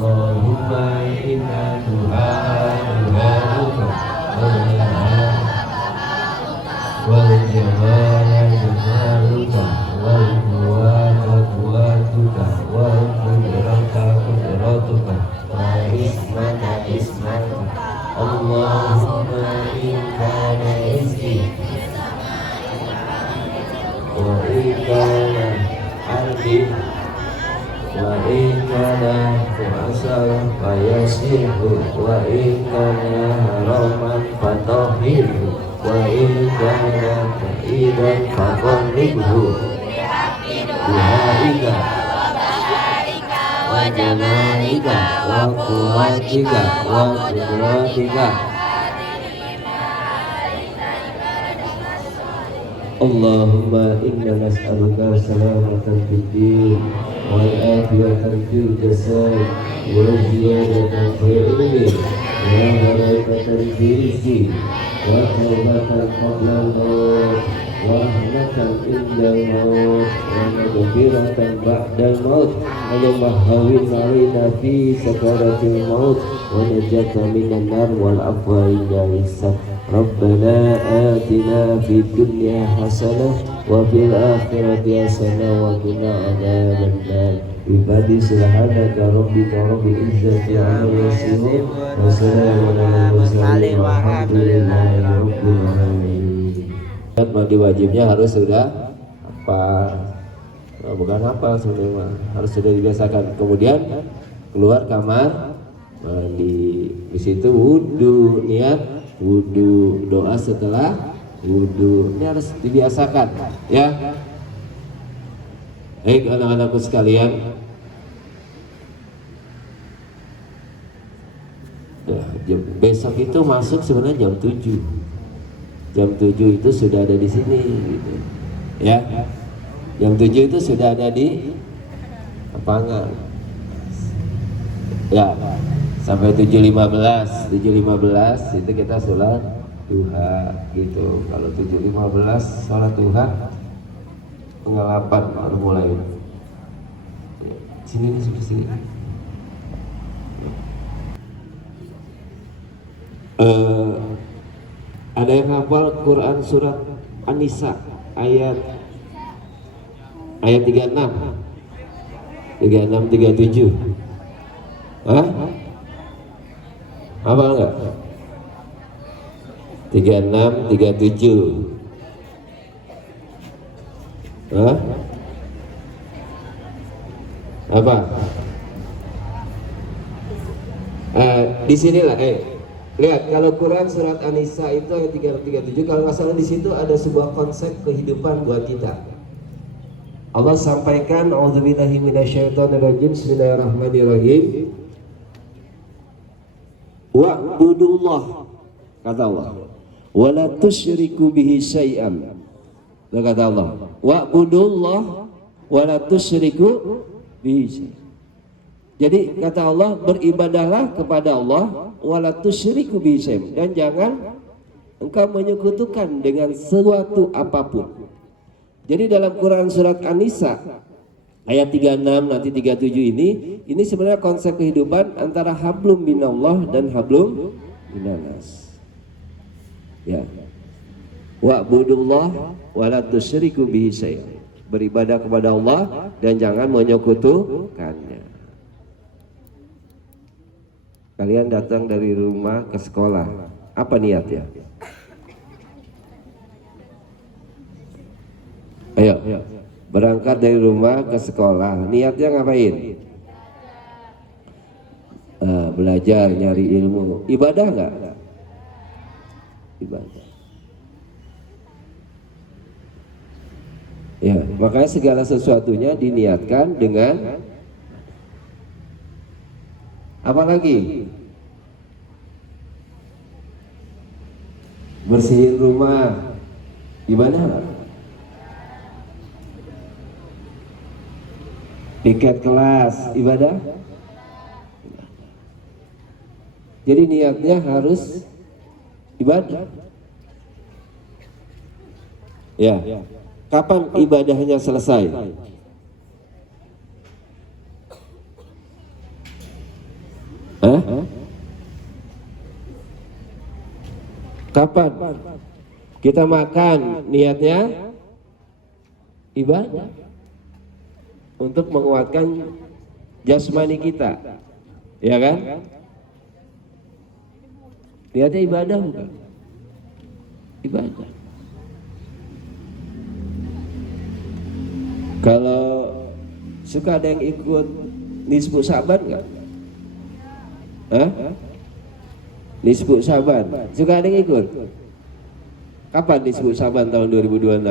Allahumma inna du'a'uka wal jamala jamaluka wal quwwata quwwatuka wal qudrata qudratuka wa ismaka ismaka. Allahumma in kana rizqi wa in kana ardi wa in kana fu'asara fayasirhu wa in kana haraman fatahhirhu wa in kana fa'idan faqarribhu bihaika wa jamalika wa quwwatika wa qudratika. Allahumma inna nas'aluka salamatan fid din wal afiyatan fil jasad wa ziyadatan fil ilmi wa barakatan fil rizqi wa tawbatan qabla al-maut wa rahmatan inda al-maut wa maghfiratan ba'da al-maut. Allahumma hawwin 'alaina fi sakaratil maut wa najatan minan nar wal afwa inda hisab. Rabbana atina fid dunya hasanah wa fil akhirati hasanah wa qina adzabannar. Ibadi subhanaka rabbika rabbil izzati amma yasifun wa salamun alal mursalin walhamdulillahi rabbil alamin. Mandi wajibnya harus sudah apa? Nah, bukan apa sebenarnya, harus sudah dibiasakan. Kemudian keluar kamar mandi, di situ wudu, niat wudu, doa setelah wudu. Ini harus dibiasakan ya. Baik anak-anakku sekalian, besok itu masuk sebenarnya jam 7. Jam 7 itu sudah ada di sini gitu. Ya. Jam 7 itu sudah ada di lapangan. Ya. Sampai 7.15 itu kita sholat duha gitu. Kalau 7.15 sholat duha, setengah 8 baru mulai. Sini nih, sebelah sini. Ada yang hafal Quran surat An-Nisa ayat 36 37? Hah? Hafal enggak? 36 37. Hah? Apa? Di sinilah lihat, kalau Quran surat An-Nisa itu ayat 37, kalau nggak salah di situ ada sebuah konsep kehidupan buat kita. Allah sampaikan, a'udzubillahi minasyaitonirrajim, bismillahirrahmanirrahim. Wa'budullah, kata Allah, wa la tusyriku bihi syai'an. Kata Allah, wa'budullah wa la tusyriku bihi syai'an. Jadi kata Allah, beribadahlah kepada Allah wala tusyriku bihi syai'an, dan jangan engkau menyekutukan dengan sesuatu apapun. Jadi dalam Quran surat An-Nisa ayat 36 nanti 37 ini sebenarnya konsep kehidupan antara hablum minallah dan hablum minannas. Ya. Wa'budullah wala tusyriku bihi syai'an. Beribadah kepada Allah dan jangan menyekutukannya. Kalian datang dari rumah ke sekolah, apa niatnya? Ayo, berangkat dari rumah ke sekolah, niatnya ngapain? Belajar, nyari ilmu. Ibadah enggak? Ibadah. Ya, makanya segala sesuatunya diniatkan dengan apa lagi? Bersihin rumah, gimana? Piket kelas, ibadah. Jadi niatnya harus ibadah. Ya. Kapan ibadahnya selesai? Hah? Kapan kita makan niatnya ibadah untuk menguatkan jasmani kita, ya kan? Niatnya ibadah bukan? Ibadah. Kalau suka ada yang ikut nisfu Sa'ban nggak? Hah? Nisfu Sa'ban, suka ada yang ikut? Kapan nisfu Sa'ban tahun 2026?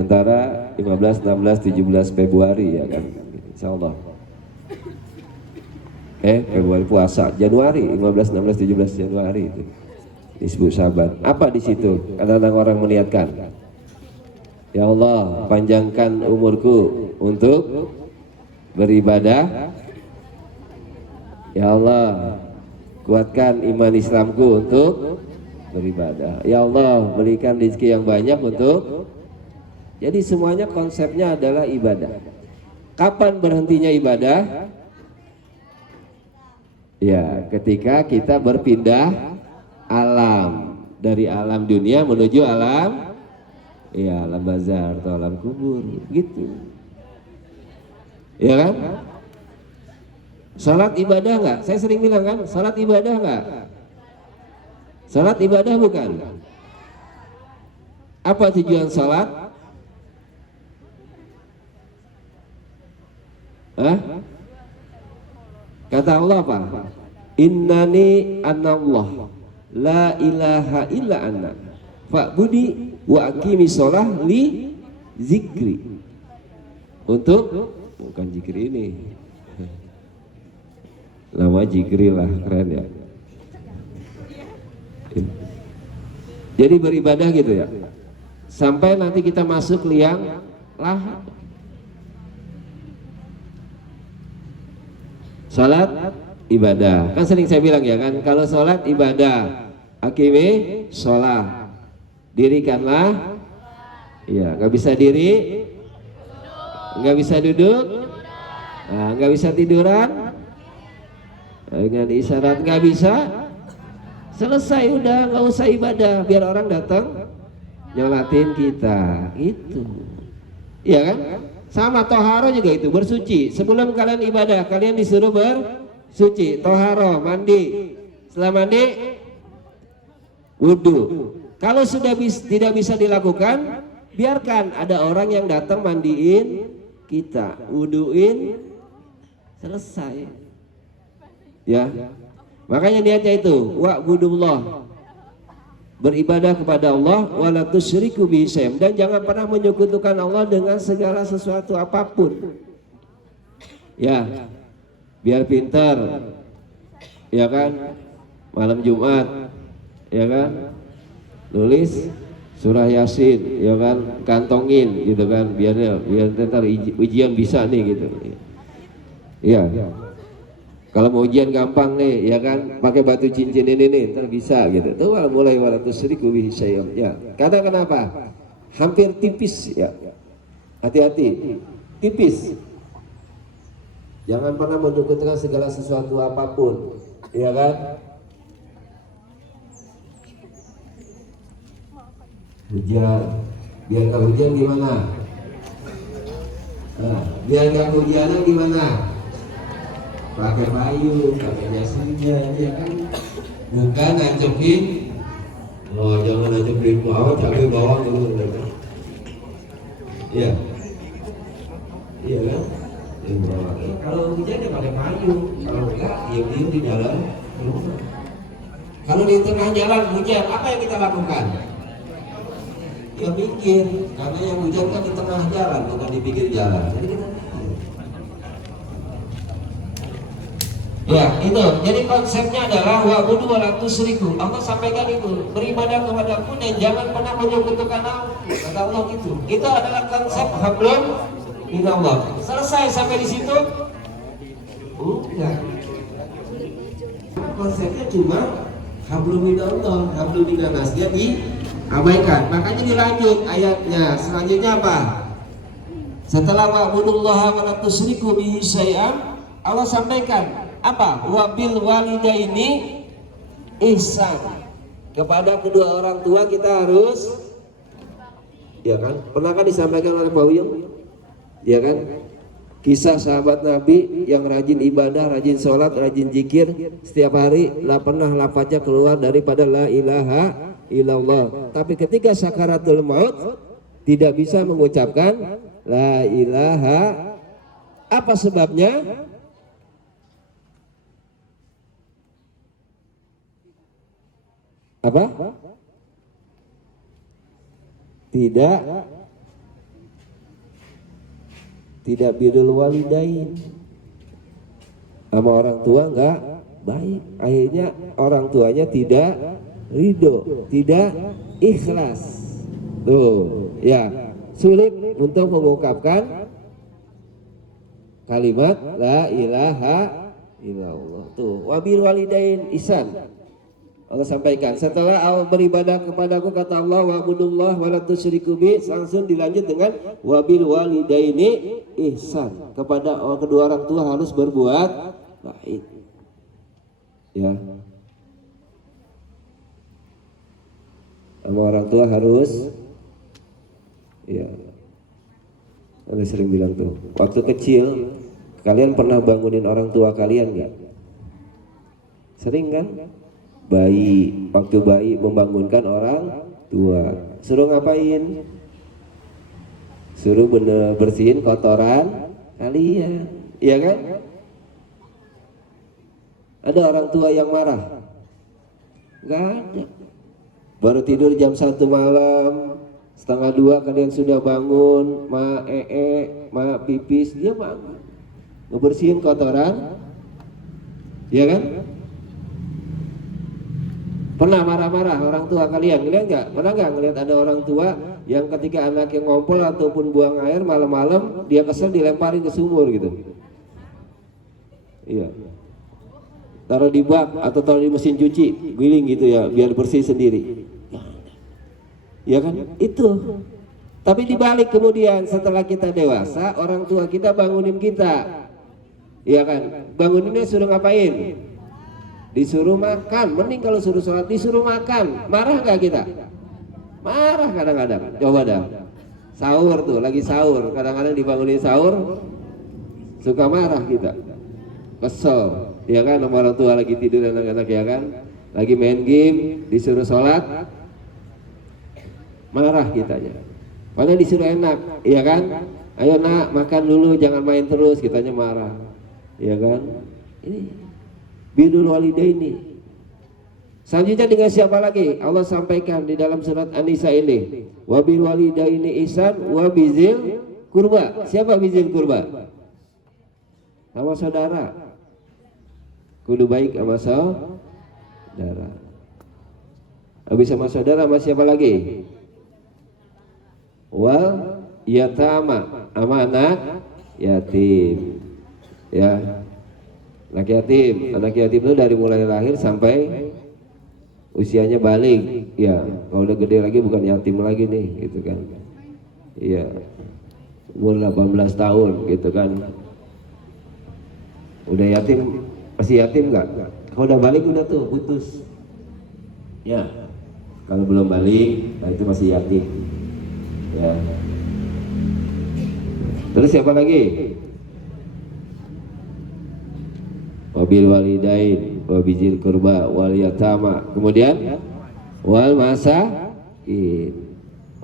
Antara 15, 16, 17 Februari ya kan? Insyaallah. Februari puasa, Januari 15, 16, 17 Januari itu nisfu Sa'ban. Apa di situ? Kadang-kadang orang meniatkan, ya Allah, panjangkan umurku untuk beribadah. Ya Allah, kuatkan iman Islamku untuk beribadah. Ya Allah, berikan rezeki yang banyak untuk. Jadi semuanya konsepnya adalah ibadah. Kapan berhentinya ibadah? Ya, ketika kita berpindah alam dari alam dunia menuju alam, ya, alam bazar atau alam kubur, gitu. Ya kan? Salat ibadah nggak? Saya sering bilang kan, salat ibadah nggak? Salat ibadah bukan? Apa tujuan salat? Hah? Kata Allah apa? Innani anallah la ilaha illa ana fa'budi wa aqimi sholah li zikri. Untuk bukan zikri ini. Nama zikri lah, keren ya. Jadi beribadah gitu ya. Sampai nanti kita masuk liang lahat. Salat ibadah, kan sering saya bilang ya kan, kalau salat ibadah, akimi sholat, dirikanlah, ya nggak bisa diri, nggak bisa duduk, nggak bisa tiduran, dengan isyarat nggak bisa, selesai udah, nggak usah ibadah, biar orang datang nyolatin kita, itu, ya kan? Sama toharo juga itu, bersuci. Sebelum kalian ibadah, kalian disuruh bersuci, toharo, mandi. Setelah mandi, wudhu. Kalau sudah tidak bisa dilakukan, biarkan ada orang yang datang mandiin kita, wudhuin, selesai. Ya, makanya niatnya itu, wa'budullah, beribadah kepada Allah, wala tusyriku bihi syai'an, dan jangan pernah menyekutukan Allah dengan segala sesuatu apapun. Ya, biar pintar, ya kan, malam Jumat, ya kan, nulis surah Yasin, ya kan, kantongin, gitu kan, biar ntar ujian bisa nih, gitu. Ya. Kalau mau ujian gampang nih, ya kan, pakai batu cincin ini nih, ntar bisa gitu. Tuh mulai walatus syiriku bihi syai'an. Ya, karena kenapa? Hampir tipis ya. Hati-hati, tipis. Jangan pernah menyekutukan segala sesuatu apapun, ya kan? Hujan, biar nggak hujan gimana? Nah, biar nggak hujannya gimana? Pakai payung, pakai jas hujan, ya kan? Bukan nancepin, jangan nancepin bawah, cabai bawah dulu, ya, iya kan? Kalau hujan ya pakai payung, kalau enggak, diem di dalam rumah. Kalau di tengah jalan hujan, apa yang kita lakukan? Ya mikir, karena yang hujan kan di tengah jalan, bukan di pinggir jalan. Jadi kita ya itu, jadi konsepnya adalah wa'budu wa la tusyriku. Allah sampaikan itu, beribadah kepadaku dan jangan pernah menyekutukan aku. Kata Allah gitu. Itu adalah konsep hablum minallah. Selesai sampai di situ? Enggak. Konsepnya cuma hablum minallah, hablum minanas, dia diabaikan. Makanya dilanjut ayatnya. Selanjutnya apa? Setelah wa'budullaha wa la tusyriku bihi syai'an, Allah sampaikan apa? Wabil walidaini ihsan. Kepada kedua orang tua kita harus, ya kan? Pernah kan disampaikan oleh Pak Uyung? Ya kan? Kisah sahabat Nabi yang rajin ibadah, rajin sholat, rajin zikir setiap hari, lah pernah lafaznya keluar daripada la ilaha illallah. Tapi ketika sakaratul maut tidak bisa mengucapkan la ilaha. Apa sebabnya? Apa? Tidak birrul walidain, sama orang tua enggak baik. Akhirnya orang tuanya tidak ridho, tidak ikhlas. Tuh, ya, sulit untuk mengungkapkan kalimat la ilaha illallah. Tuh, wabil walidain ihsan. Allah sampaikan setelah beribadah kepadaku, kata Allah wa'budullah wa la tusyriku bi, langsung dilanjut dengan wabil walidaini ihsan. Kepada kedua orang tua harus berbuat baik. Ya. Sama orang tua harus, ya. Anda sering bilang tuh, waktu kecil kalian pernah bangunin orang tua kalian nggak? Sering kan? Waktu bayi membangunkan orang tua, suruh ngapain? Suruh bersihin kotoran kalian, iya kan? Ada orang tua yang marah? Gak ada. Baru tidur jam 1 malam, 1:30 kalian sudah bangun, ma pipis, dia bangun ngebersihin kotoran, iya kan? Pernah marah-marah orang tua kalian? Ngeliat nggak? Pernah nggak ngeliat ada orang tua yang ketika anaknya ngompol ataupun buang air malam-malam, dia kesel dilemparin ke sumur gitu? Iya. Taruh di bak atau taruh di mesin cuci, giling gitu ya, biar bersih sendiri. Ya kan? Itu. Tapi dibalik kemudian setelah kita dewasa, orang tua kita bangunin kita. Iya kan? Banguninnya suruh ngapain? Disuruh makan. Mending kalau suruh sholat disuruh makan. Marah gak kita? Marah kadang-kadang. Coba dah, sahur tuh, lagi sahur, kadang-kadang dibangunin sahur suka marah kita, kesel, ya kan? Sama orang tua lagi tidur anak-anak, ya kan? Lagi main game, disuruh sholat marah kitanya. Padahal disuruh enak, ya kan? Ayo nak makan dulu, jangan main terus, kitanya marah, ya kan? Ini birrul walidaini. Selanjutnya dengan siapa lagi? Allah sampaikan di dalam surat An-Nisa ini, wabil walidaini ihsan wa bizil kurba. Siapa bizil kurba? Sama saudara. Kudu baik sama saudara. Habis sama saudara sama siapa lagi? Wal yatama, sama anak yatim. Ya. Anak yatim itu dari mulai lahir sampai usianya balik, ya. Kalau udah gede lagi bukan yatim lagi nih, gitu kan? Iya, umur 18 tahun, gitu kan? Udah yatim, masih yatim nggak? Kalau udah balik udah tuh putus, ya. Kalau belum balik, nah itu masih yatim, ya. Terus siapa lagi? Wabil walidain wabizil kurba wal yatama, kemudian wal masakin,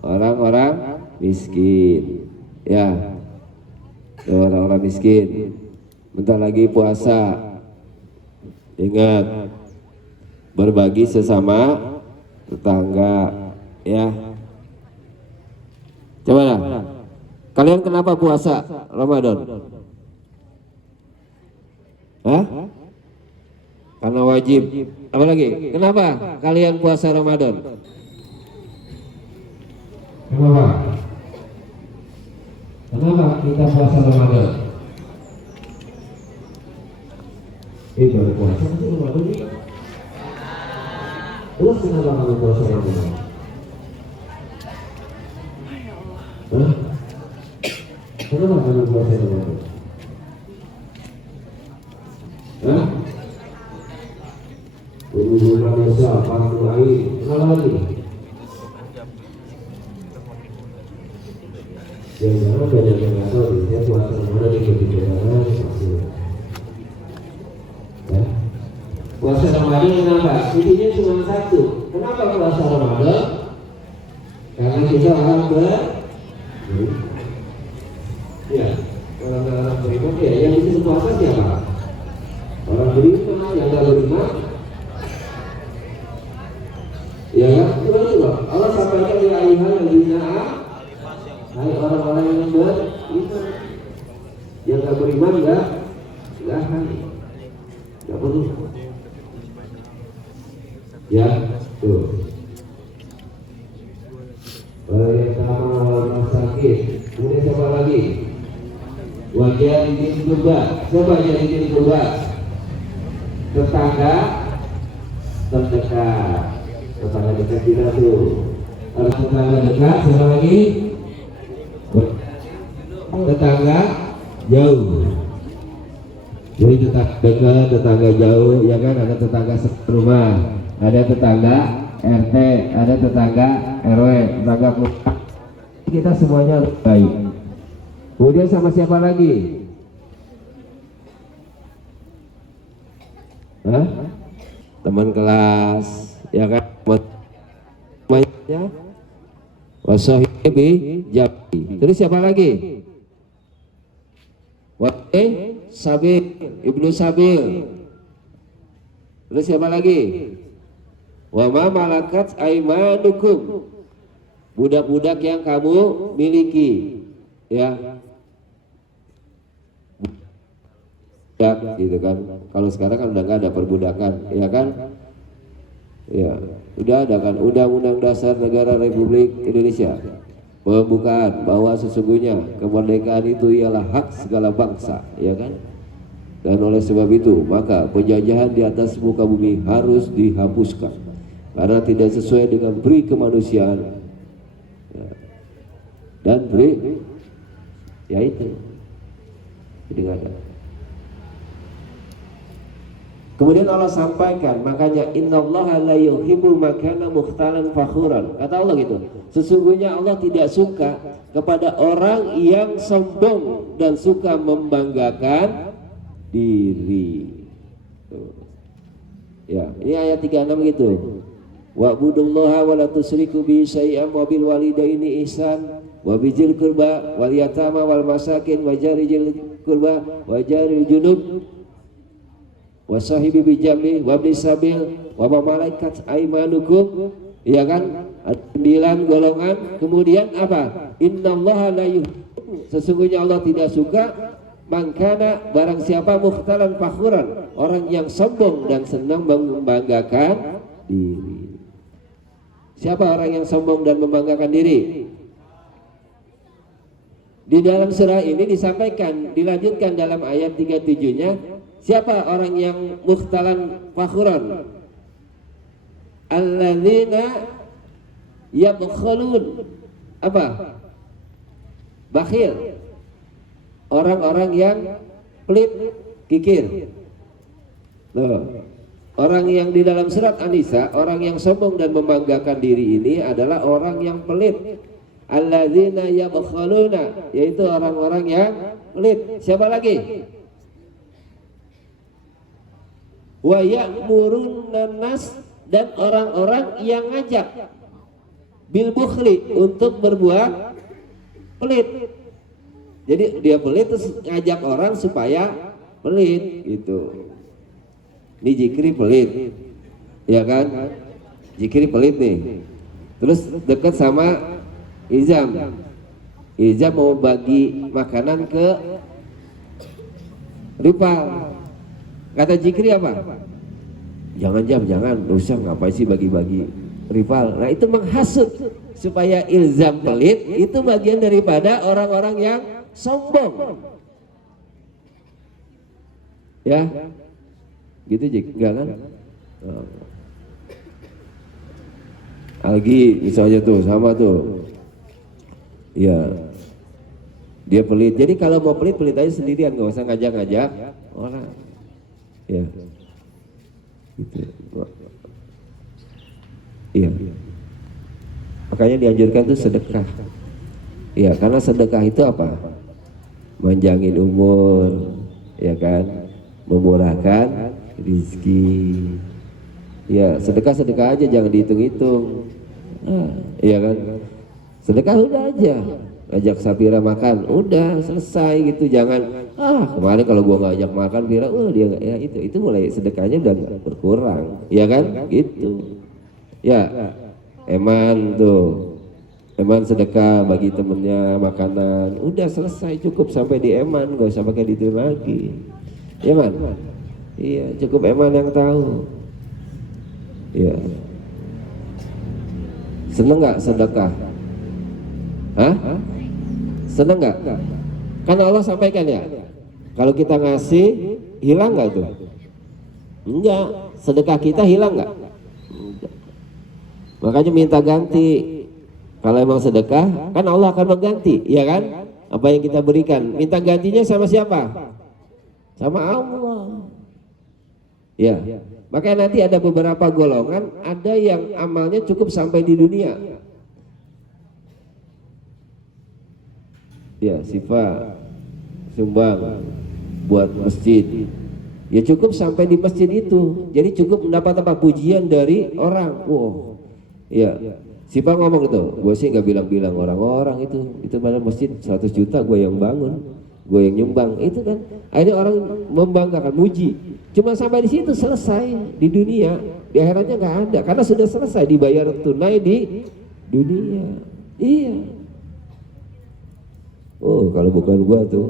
orang-orang miskin, ya, orang-orang miskin. Bentar lagi puasa, ingat berbagi sesama tetangga, ya. Coba lah, kalian kenapa puasa Ramadan? Hah? Karena wajib. Apa lagi? Kenapa kalian puasa Ramadan? Kenapa? Kenapa kita puasa Ramadan? Baru puasa itu Ramadan ini. Terus kenapa kamu puasa Ramadan? Hah? Kenapa kamu puasa Ramadan? Hah? Bukan biasa, fardu ain. Kenapa lagi? Jangan banyak yang nggak tahu, dia puasa Ramadan ikut dijalankan pasti. Ya. Puasa Ramadan kenapa? Intinya cuma satu. Kenapa puasa Ramadan? Karena kita orang ya, orang beriman ya, yang bisa puasa siapa? Orang beriman, yang tidak beriman. Ya kan? Coba. Allah sampaikan di ayat al-Jina, hai orang-orang yang beriman, yang tidak beriman enggak perlu. Ya, tuh. Yang sama sakit. Kemudian siapa lagi? Wajah izin kurba. Siapa yang izin kurba? Tetangga terdekat. Tetangga dekat kita tuh. Kalau tetangga dekat, siapa lagi? Tetangga jauh. Jadi tetangga dekat, tetangga jauh, ya kan? Ada tetangga serumah, ada tetangga RT, ada tetangga RW, tetangga keluarga. Kita semuanya baik. Kemudian sama siapa lagi? Hah? Teman kelas, ya kan? Temannya wasahibi jabi. Terus siapa lagi? Sabil, Ibnu Sabil. Terus siapa lagi? Wa ma malakat aimanukum, budak-budak yang kamu miliki, ya. Budak gitu kan. Kalau sekarang kan udah nggak ada perbudakan, ya kan? Ya, udah ada kan Undang-Undang Dasar Negara Republik Indonesia pembukaan bahwa sesungguhnya kemerdekaan itu ialah hak segala bangsa, ya kan? Dan oleh sebab itu maka penjajahan di atas muka bumi harus dihapuskan karena tidak sesuai dengan pri kemanusiaan, ya. Dan pri ya itu jadi nggak ada. Kemudian Allah sampaikan, makanya innallaha la yuhibbul makana mukhtalan fakhuran. Kata Allah gitu, sesungguhnya Allah tidak suka kepada orang yang sombong dan suka membanggakan diri. Ya, ini ayat 36 gitu. Wa'budullaha wa la tusyriku bihi syai'an wa bil walidaini ihsan wa bizil qurba wal yatama wal masakin wa jaril qurba wa jaril junub wa sahibi bijambi wa ibnis sabil wa malaikat aimanukum, ya kan? 9 golongan. Kemudian apa? Innallaha la yuhibbu, sesungguhnya Allah tidak suka mangkana barang siapa mukhtalan fakhuran, orang yang sombong dan senang membanggakan diri. Siapa orang yang sombong dan membanggakan diri? Di dalam surah ini disampaikan, dilanjutkan dalam ayat 37-nya, siapa orang yang mukhtalan fakhuran? Alladzina yabkhulun. Apa? Bakhil. Orang-orang yang pelit, kikir. Loh. Orang yang di dalam surat An-Nisa, orang yang sombong dan membanggakan diri ini adalah orang yang pelit. Alladzina yabkhuluna, yaitu orang-orang yang pelit. Siapa lagi? Wa ya'murun nas, dan orang-orang yang ngajak bil bukhli, untuk berbuat pelit. Jadi dia pelit terus ngajak orang supaya pelit gitu. Ini Zikri pelit, ya kan? Zikri pelit nih. Terus dekat sama Izam. Izam mau bagi makanan ke Ripal. Kata Zikri apa? Jangan Jam, jangan, usah, ngapain sih bagi-bagi rival. Nah itu menghasut supaya Ilzam pelit, itu bagian daripada orang-orang yang sombong. Ya, gitu Jik, enggak kan? Algi misalnya tuh, sama tuh. Ya, Dia pelit. Jadi kalau mau pelit aja sendirian, nggak usah ngajak-ngajak orang. Ya. Gitu. Iya. Makanya dianjurkan tuh sedekah. Iya, karena sedekah itu apa? Manjangin umur, ya kan? Memurahkan rezeki. Ya, sedekah aja, jangan dihitung-hitung. Iya kan? Sedekah udah aja. Ajak Sapira makan, udah selesai gitu. Jangan kemarin kalau gua nggak ajak makan Pira, dia nggak, ya itu mulai sedekahnya udah berkurang, ya kan? Gitu. Ya, Eman tuh, Eman sedekah bagi temennya makanan, udah selesai, cukup sampai di Eman, gak usah pakai itu lagi. Ya Man, iya cukup Eman yang tahu. Iya. Seneng nggak sedekah? Hah? Seneng nggak? Kan Allah sampaikan ya, kalau kita ngasih hilang nggak tuh? Enggak. Sedekah kita hilang nggak? Makanya minta ganti. Kalau emang sedekah, kan Allah akan mengganti, ya kan? Apa yang kita berikan, minta gantinya sama siapa? Sama Allah. Ya. Makanya nanti ada beberapa golongan, ada yang amalnya cukup sampai di dunia. Ya, Sifa sumbang buat masjid. Ya cukup sampai di masjid itu. Jadi cukup mendapat apa? Pujian dari orang. Wow. Ya, Sipa ngomong itu, gue sih nggak bilang-bilang orang-orang itu pada masjid 100 juta gue yang bangun, gue yang nyumbang, itu kan akhirnya orang membanggakan, muji. Cuma sampai di situ selesai di dunia, di akhiratnya nggak ada, karena sudah selesai dibayar tunai di dunia. Iya. Oh kalau bukan gue tuh,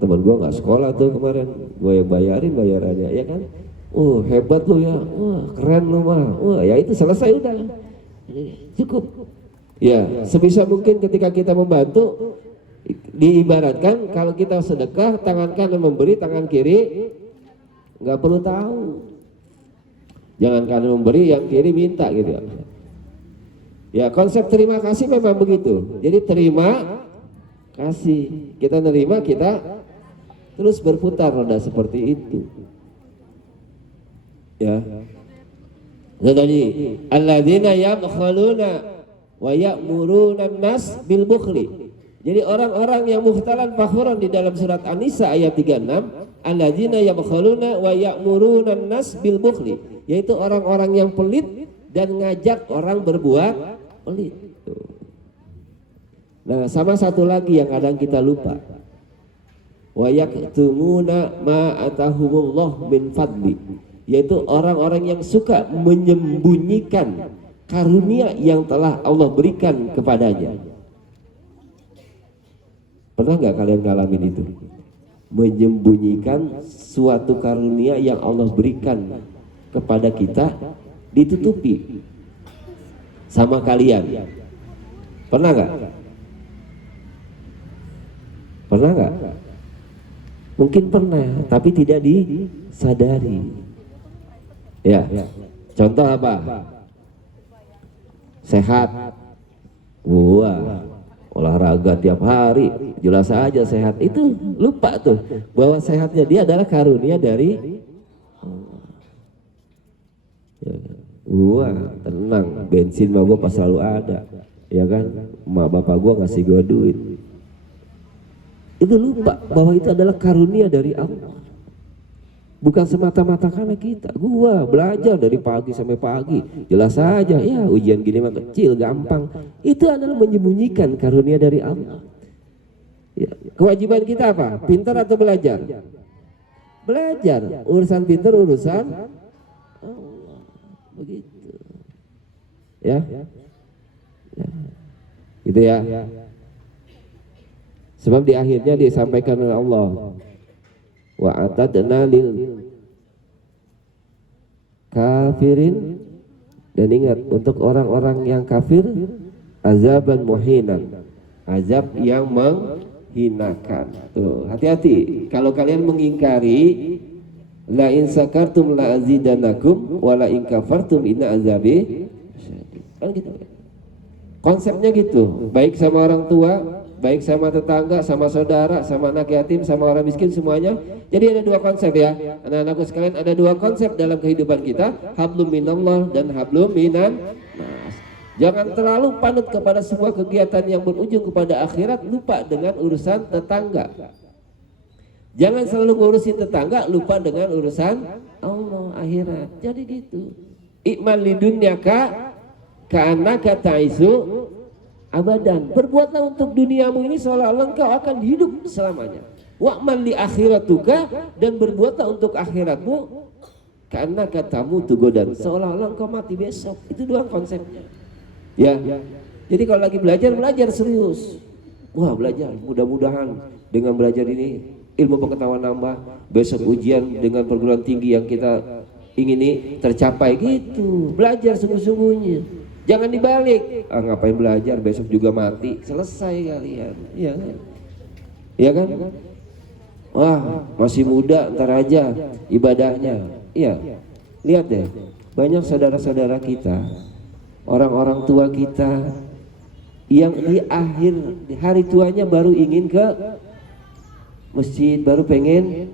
teman gue nggak sekolah tuh kemarin, gue yang bayarin bayarannya, ya kan? Oh hebat lo ya, wah keren lo mah, wah ya itu selesai udah. Cukup ya, sebisa mungkin ketika kita membantu, diibaratkan kalau kita sedekah, tangan kanan memberi, tangan kiri nggak perlu tahu. Jangan kanan memberi, yang kiri minta gitu ya. Ya konsep terima kasih memang begitu. Jadi terima kasih, kita nerima, kita terus berputar roda seperti itu. Ya. Jadi alladzina yabkhuluna wa ya'muruna an-nas bil bukhli. Jadi orang-orang yang mukhtalan fakhuran di dalam surat An-Nisa ayat 36, alladzina yabkhuluna wa ya'muruna an-nas bil bukhli, yaitu orang-orang yang pelit dan ngajak orang berbuat pelit. Nah, sama satu lagi yang kadang kita lupa. Wa yaktumuna ma atahumullah min fadli, yaitu orang-orang yang suka menyembunyikan karunia yang telah Allah berikan kepadanya. Pernah nggak kalian ngalamin itu? Menyembunyikan suatu karunia yang Allah berikan kepada kita, ditutupi sama kalian. Pernah nggak? Pernah nggak? Mungkin pernah, tapi tidak disadari. Ya, contoh apa? Sehat, wah, olahraga tiap hari, jelas aja sehat. Itu lupa tuh bahwa sehatnya dia adalah karunia dari Allah. Ya, wah, tenang, bensin mah gua pas selalu ada, ya kan? Mak bapak gua ngasih gua duit. Itu lupa bahwa itu adalah karunia dari Allah. Bukan semata-mata karena kita. Gua belajar dari pagi sampai pagi, jelas saja ya ujian gini mah kecil, gampang. Itu adalah menyembunyikan karunia dari Allah. Ya, kewajiban kita apa? Pintar atau belajar? Belajar. Urusan pintar, urusan Allah. Begitu. Ya. Gitu ya. Sebab di akhirnya disampaikan oleh Allah, wa atadna lil kafirin, dan ingat untuk orang-orang yang kafir azaban muhinan, azab yang menghinakan. Tuh, hati-hati kalau kalian mengingkari, la in sakartum la azidanakum wa la in kafartum inna azabi syadid. Kan gitu. Konsepnya gitu, baik sama orang tua, baik sama tetangga, sama saudara, sama anak yatim, sama orang miskin, semuanya. Jadi ada dua konsep ya, anak-anakku sekalian, ada dua konsep dalam kehidupan kita, hablum minallah dan hablum minan nas. Jangan terlalu panut kepada semua kegiatan yang berujung kepada akhirat, lupa dengan urusan tetangga. Jangan selalu ngurusin tetangga, lupa dengan urusan Allah akhirat. Jadi gitu. Ikmal lidunyaka ka'annaka ta'isu abadan. Berbuatlah untuk duniamu ini seolah-olah engkau akan hidup selamanya. Wa'mal li akhiratuka, dan berbuatlah untuk akhiratmu ka'annaka tamutu godan, seolah-olah engkau mati besok. Itu doang konsepnya. Ya. Jadi kalau lagi belajar serius. Wah, belajar, mudah-mudahan dengan belajar ini ilmu pengetahuan nambah, besok ujian dengan perguruan tinggi yang kita ingini tercapai gitu. Belajar sungguh-sungguhnya. Jangan dibalik. Ngapain belajar, besok juga mati. Selesai kalian. Iya kan? Iya kan? Wah, masih muda, ntar aja ibadahnya. Iya. Lihat deh, banyak saudara-saudara kita, orang-orang tua kita yang di akhir hari tuanya baru ingin ke masjid, baru pengen